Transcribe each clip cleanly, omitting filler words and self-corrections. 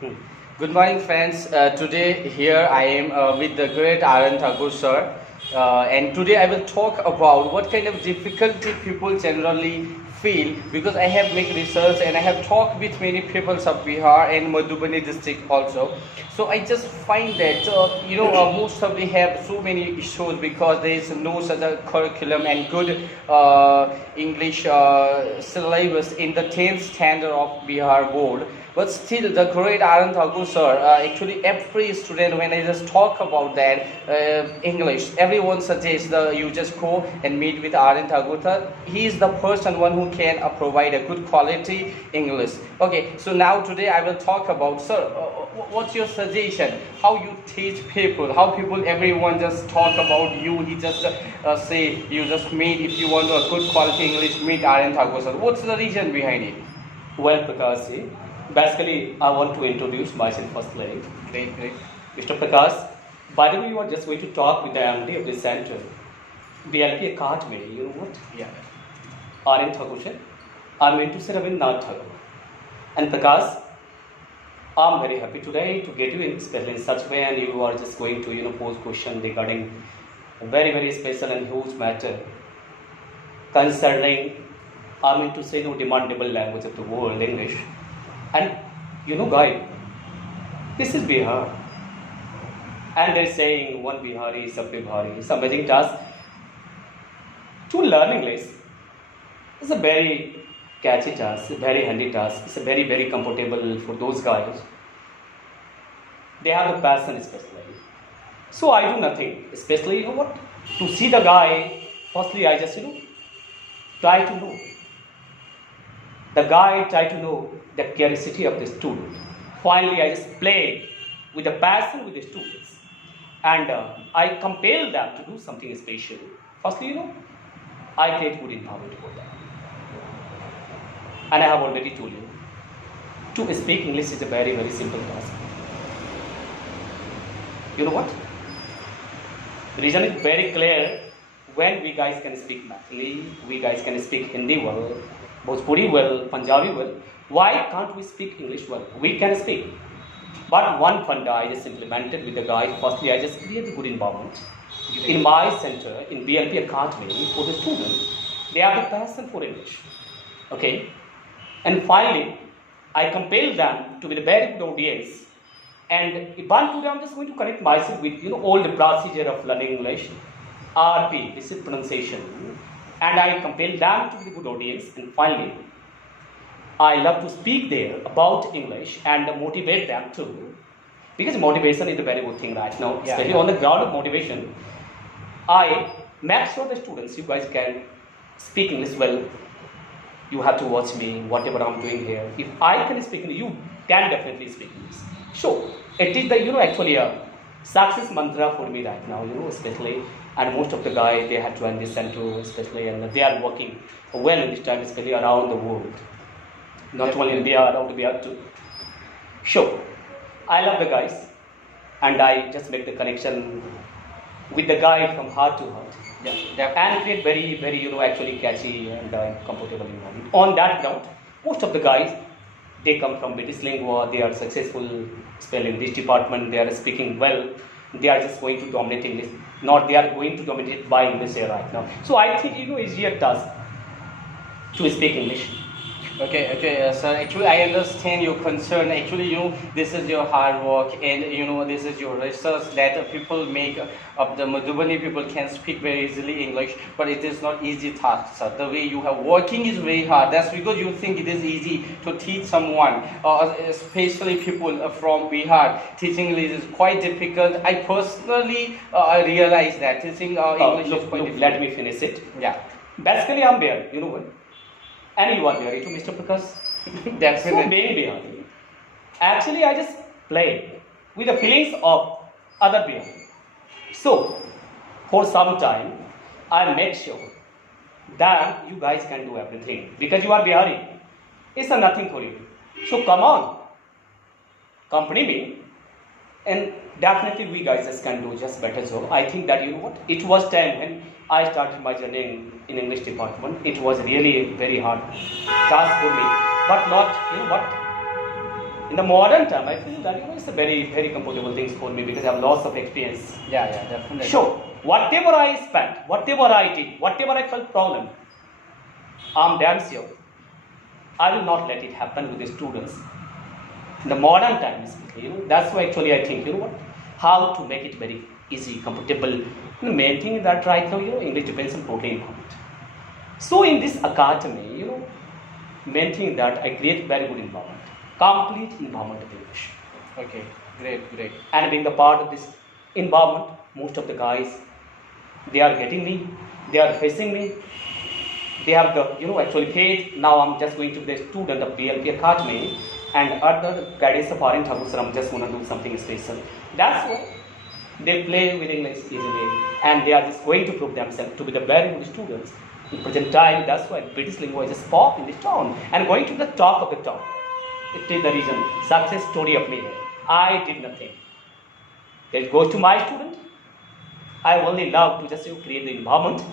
Hmm. Good morning, friends. Today here I am with the great R N Thakur sir, and today I will talk about what kind of difficulty people generally feel, because I have made research and I have talked with many people of Bihar and Madhubani district also. So I just find that most of they have so many issues because there is no such a curriculum and good English syllabus in the 10th standard of Bihar board. But still, the great R N Thakur sir, actually every student, when I just talk about that English, everyone suggests you just go and meet with R N Thakur sir. He is the person one who can provide a good quality English. Okay, so now today I will talk about, sir, what's your suggestion? How you teach people? How people, everyone just talk about you? He just say you just meet, if you want a good quality English, meet R N Thakur sir. What's the reason behind it? Well, Prakash, basically, I want to introduce myself firstly. Great, great. Mr. Prakash, by the way, you are just going to talk with the MD of this center. BLP card me, you know what? Yeah. R N Thakur sir. I'm into Sir Rabindranath Thakur. And Prakash, I'm very happy today to get you in, especially in such way, and you are just going to pose question regarding a very, very special and huge matter concerning, I mean to say, demandable language of the world, English. And guy, this is Bihar. And they're saying one Bihari, sab Bihari. It's amazing task. To learn English is a very catchy task, a very handy task. It's a very, very comfortable for those guys. They have a passion, especially. So I do nothing, especially, to see the guy, firstly I just, try to know. The guy tried to know the curiosity of the student. Finally, I just played with the passion with the students. And I compelled them to do something special. Firstly, I create good environment for them. And I have already told you, to speak English is a very, very simple task. You know what? The reason is very clear. When we guys can speak Mathili, we guys can speak Hindi well, Bhojpuri well, Punjabi well. Why can't we speak English well? We can speak. But one funda I just implemented with the guide. Firstly, I just create a good environment. In my center, in BLP Academy, for the students, they have a passion for English. Okay? And finally, I compel them to be the very good audience. And today I'm just going to connect myself with all the procedure of learning English. RP, this is pronunciation. And I compel them to be the good audience. And finally, I love to speak there about English and motivate them too. Because motivation is a very good thing right now. Especially on the ground of motivation. I make sure the students, you guys can speak English well. You have to watch me, whatever I'm doing here. If I can speak English, you can definitely speak English. So, it is the, actually a success mantra for me right now, especially. And most of the guys, they have joined this center, especially, and they are working well in this time, especially around the world. Not only in India, around India too. So, I love the guys, and I just make the connection with the guy from heart to heart. Yeah. And create very, very, actually catchy and comfortable environment. On that note, most of the guys, they come from British lingua, they are successful, especially in this department, they are speaking well, they are just going to dominate English, not they are going to dominate by English here right now. So I think, it's your task to speak English. Okay, sir. Actually, I understand your concern. Actually, this is your hard work, and this is your research that people make of the Madhubani people can speak very easily English, but it is not easy task, sir. The way you have working is very hard. That's because you think it is easy to teach someone, especially people from Bihar. Teaching English is quite difficult. I personally realize that teaching English is quite difficult. Let me finish it. Yeah. Basically, I'm there. You know what? And you are Bihari too, Mr. Prakash. Definitely. So being Bihari, actually I just play with the feelings of other Bihari. So, for some time, I make sure that you guys can do everything. Because you are Bihari, it's a nothing for you. So come on, accompany me, and definitely we guys just can do just better job. I think that it was time when I started my journey in English department. It was really a very hard task for me, but not, In the modern time, I feel that it's a very, very comfortable thing for me because I have lots of experience. Yeah, definitely. So, whatever I spent, whatever I did, whatever I felt problem, I'm damn sure I will not let it happen with the students. In the modern times, that's why actually I think, how to make it very easy, comfortable. The main thing is that right now, English depends on totally important. So in this academy, main thing that I create very good environment, complete environment of English. Okay, great. And being the part of this environment, most of the guys, they are getting me, they are facing me, they have the, actually paid. Now I'm just going to be the student of BLP Academy, and under the guidance of R N Thakur, I'm just going to do something special. That's why they play with English easily, and they are just going to prove themselves to be the very good students. In present time, that's why British language is pop in this town and going to the top of the top. It is the reason, success story of me. I did nothing. It goes to my student. I only love to just create the environment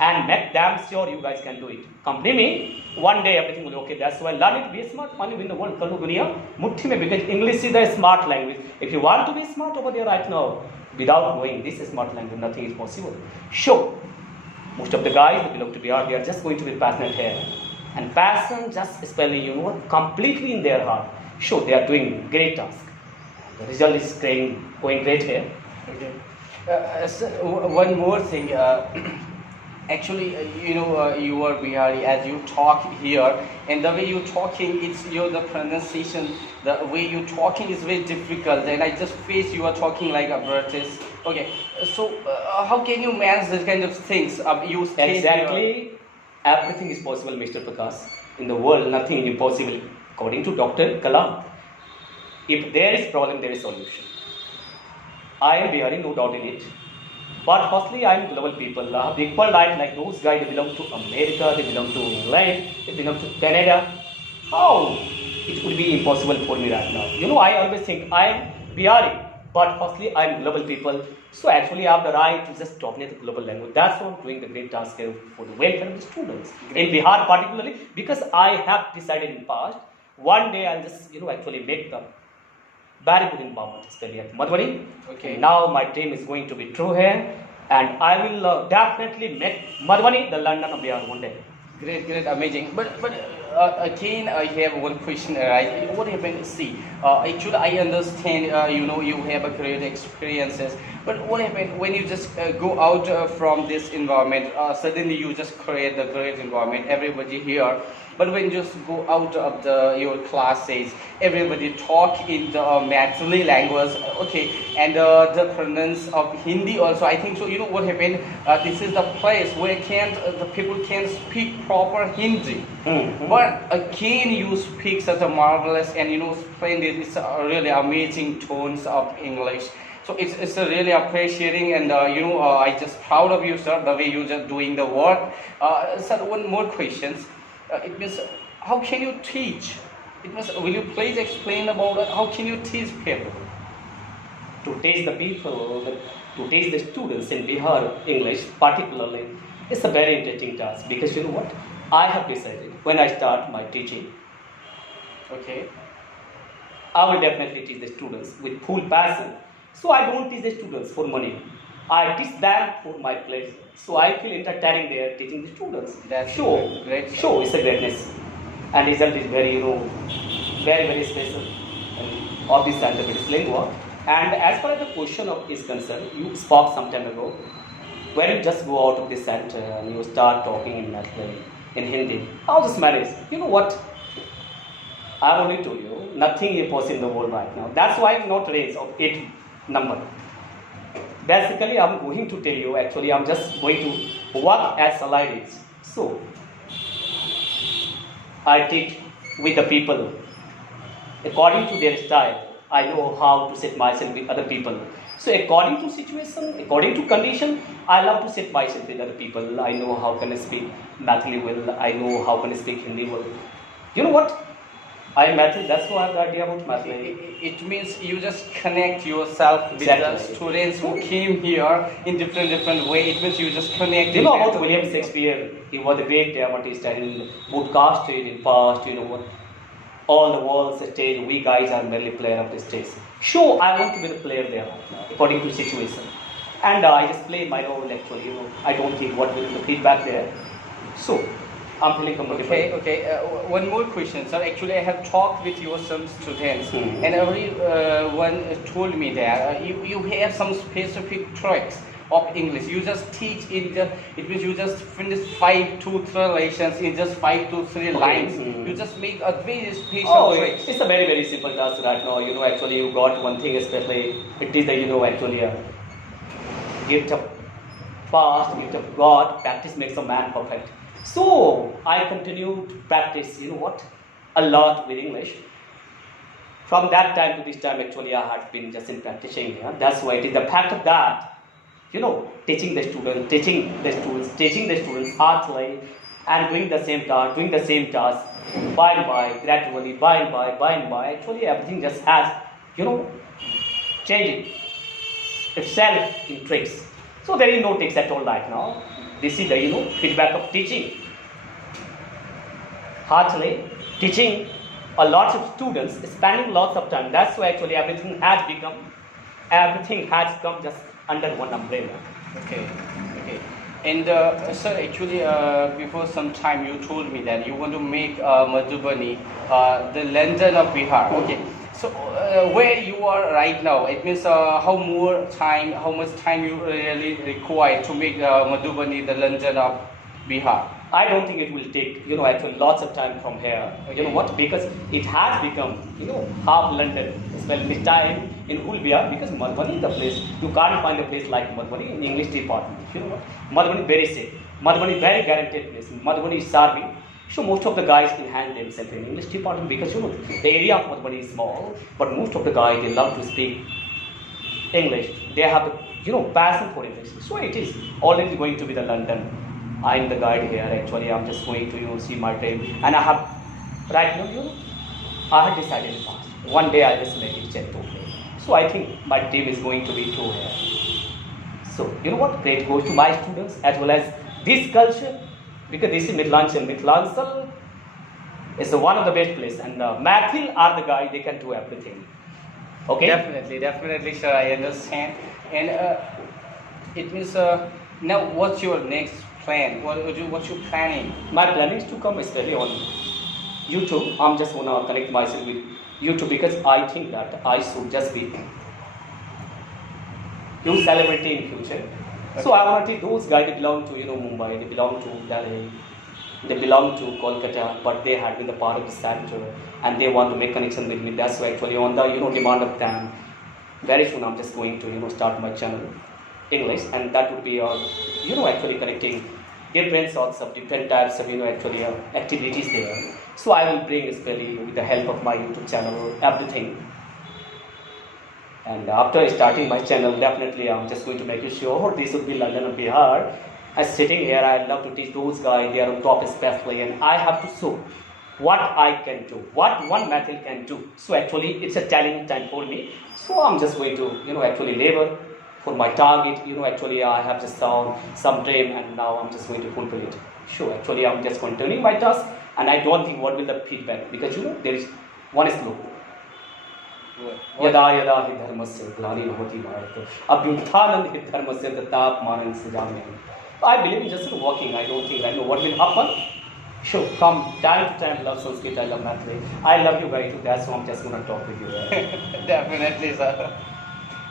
and make them sure you guys can do it. Company me, one day everything will be okay. That's why learn it, be smart, money win the world. Because English is a smart language. If you want to be smart over there right now, without knowing this is smart language, nothing is possible. Sure. Most of the guys who belong to BR, they are just going to be passionate here. And passion just spelling, completely in their heart. Sure, they are doing great task. The result is going great here. Okay. So one more thing. Actually, you are Bihari as you talk here, and the way you talking, the pronunciation, the way you talking is very difficult. And I just face you are talking like a British. Okay, so how can you manage this kind of things? You stay Exactly, here. everything is possible, Mr. Prakash. In the world, nothing is impossible. According to Dr. Kalam, if there is problem, there is solution. I am Bihari, no doubt in it. But firstly, I am global people. I have equal right like those guys. They belong to America, they belong to England, they belong to Canada. How it would be impossible for me right now? I always think I am Bihari, but firstly, I am global people. So actually, I have the right to just dominate the global language. That's why I'm doing the great task here for the welfare of the students in Bihar, particularly because I have decided in past one day I'll just actually make the very good environment, especially at Madhubani. Okay. Now my dream is going to be true here, and I will definitely make Madhubani the London of Bihar one day. Great, amazing. But again, I have one question. Right? What happened? See, actually, I understand. You have a great experiences. But what happened when you just go out from this environment? Suddenly, you just create the great environment. Everybody here. But when you just go out of your classes, everybody talk in the Mathli language, okay, and the pronounce of Hindi also. I think so. You know what happened? This is the place where the people can speak proper Hindi. Mm-hmm. But again, you speak such a marvelous and splendid. It's really amazing tones of English. So it's really appreciating, and I just proud of you, sir, the way you just doing the work. Sir, one more questions. It means, how can you teach? Will you please explain about it? How can you teach people? To teach the people, to teach the students in Bihar English particularly, it's a very interesting task because you know what? I have decided when I start my teaching, Okay. I will definitely teach the students with full passion. So I don't teach the students for money. I teach them for my pleasure. So I feel entertaining there teaching the students. That's Sure, great. sure, it's a greatness. And result is very, very, very special of this kind of British lingua. And as far as the question is concerned, you spoke some time ago, when you just go out of the center and you start talking in Mathli, in Hindi, how this manage? You know what? I only told you, nothing is possible in the world right now. That's why I'm not raised of 8 number. Basically, I'm going to tell you, actually, I'm just going to work as salary is. So, I teach with the people according to their style. I know how to set myself with other people. So, according to situation, according to condition, I love to set myself with other people. I know how can I speak Mathli well. I know how can I speak Hindi well. You know what? I am Mathli, that's why I have the idea about Mathli. It means you just connect yourself with the students who came here in different way. It means you just connect. You know about William Shakespeare? He was a great dramatist and broadcasted in past, you know what? all the world's stage, we guys are merely player of the stage. Sure, I want to be the player there, according to situation. And I just play my role actually, I don't think what will be the feedback there. So, I'm feeling comfortable. Okay. One more question, sir. Actually, I have talked with your some students, and everyone told me that you have some specific tricks of English. You just teach it means you just finish 5 to 3 lessons in just 5 to 3 lines. You just make a very special tricks. It's a very, very simple task right now. Actually, you got one thing especially, it is the, actually, gift of past, gift of God, practice makes a man perfect. So I continue to practice, a lot with English. From that time to this time, actually, I have been just in practicing here. That's why it is the fact of that, teaching the students artfully and doing the same task, by and by, gradually, by and by, actually everything just has, changing itself in tricks. So there is no tricks at all right now. This is the feedback of teaching. Heartily teaching a lot of students, spending lots of time. That's why actually everything has come just under one umbrella. Okay. And sir, actually, before some time you told me that you want to make Madhubani the London of Bihar. Okay. So where you are right now, it means how much time you really require to make Madhubani the London of Bihar? I don't think it will take, actually lots of time from here. Okay. You know what? Because it has become, half London. Spend this time in Hulbia because Madhubani is the place. You can't find a place like Madhubani in English department. You know what? Madhubani is very safe. Madhubani is very guaranteed place. Madhubani is serving. So most of the guys can hand themselves in English department because the area of Madhubani is small, but most of the guys they love to speak English. They have the passion for English. So it is already going to be the London. I am the guide here. Actually, I'm just going to see my team, and I have right now. I have decided in the past. One day I just make it check totally. So I think my team is going to be 2 here. So what? Great goes to my students as well as this culture. Because this is Midlanchal. Midlanchal is one of the best places, and Mathil are the guys, they can do everything. Okay? Definitely, sir, I understand. And it means now what's your next plan? What's your planning? My plan is to come especially on YouTube. I'm just going to connect myself with YouTube because I think that I should just be huge celebrity in future. Okay. So I want to take those guys, they belong to Mumbai, they belong to Delhi, they belong to Kolkata, but they had been the part of the center and they want to make connection with me. That's why actually on the demand of them, very soon I'm just going to start my channel English, and that would be actually connecting different sorts of different types of actually activities there. So I will bring especially with the help of my YouTube channel everything. And after starting my channel, definitely I'm just going to make sure this would be London and Bihar. As sitting here, I love to teach those guys, they are on top especially, and I have to show what I can do, what one method can do. So actually, it's a challenge time for me. So I'm just going to, actually labor for my target. Actually I have just found some dream, and now I'm just going to fulfill it. Sure, actually I'm just continuing my task, and I don't think what will the feedback, because there is one slope. यदा यदा हि धर्मस्य ग्लानिर् भवति भारत अभ्युत्थानं हि धर्मस्य तदात्मानं सृजाम्यहम्. I believe in just walking. I don't think I know what will happen. Sure, from time to time, love Sanskrit, I love Mathli. I love you guys too. That's why I'm just gonna talk with you. Definitely, sir.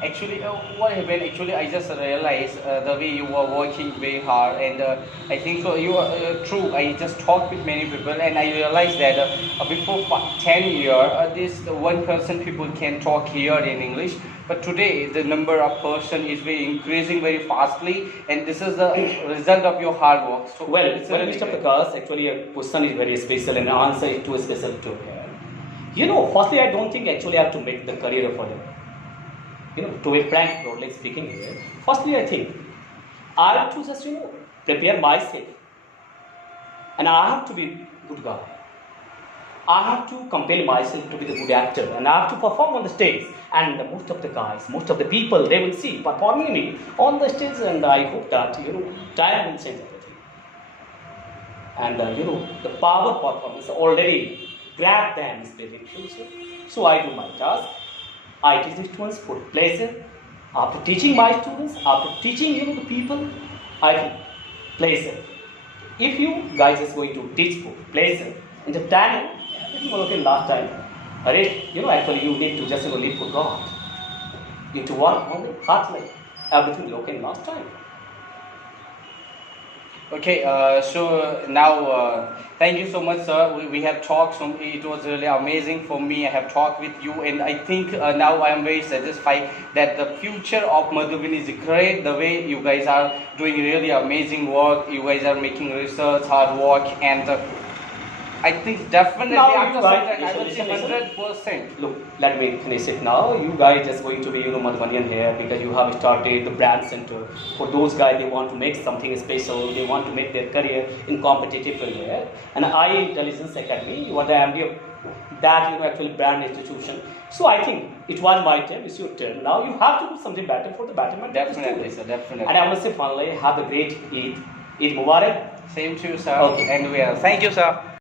Actually, what happened? Actually, I just realized the way you were working very hard, and I think so. You are true. I just talked with many people, and I realized that before 10 years, this 1% people can talk here in English, but today the number of person is increasing very fastly, and this is the result of your hard work. So well, Mr. Prakash, actually a question is very special, and the answer is too special too. Firstly, I don't think actually I have to make the career for them. To be frank, broadly speaking here, firstly I think I have to just, prepare myself. And I have to be good guy. I have to compel myself to be the good actor. And I have to perform on the stage. And most of the guys, most of the people, they will see performing me on the stage. And I hope that, time will change everything. And, the power performance already grab them is very crucial. So I do my task. I teach the students for pleasure. After teaching my students, after teaching the people, I feel pleasure. If you guys is going to teach for pleasure, in the time, okay, last time, actually you need to just live for God. You need to work only, heartily. Everything okay last time. Okay, so now thank you so much, sir. We have talked. It was really amazing for me. I have talked with you, and I think now I am very satisfied that the future of Madhubani is great. The way you guys are doing really amazing work. You guys are making research, hard work, and I think definitely Now after you some guys- time, I will say listen. 100%. Look, let me finish it now. You guys just going to be, Madhubanian here because you have started the brand center. For those guys, they want to make something special. They want to make their career in competitive career. And I Intelligence Academy, you are the MD of that, actually brand institution. So I think it was my turn. It's your turn. Now you have to do something better for the betterment. of the Definitely, students. sir. Definitely. And I want to say finally, have a great Eid. Eid Mubarak. Same to you, sir. Okay. And we are. Thank you, sir.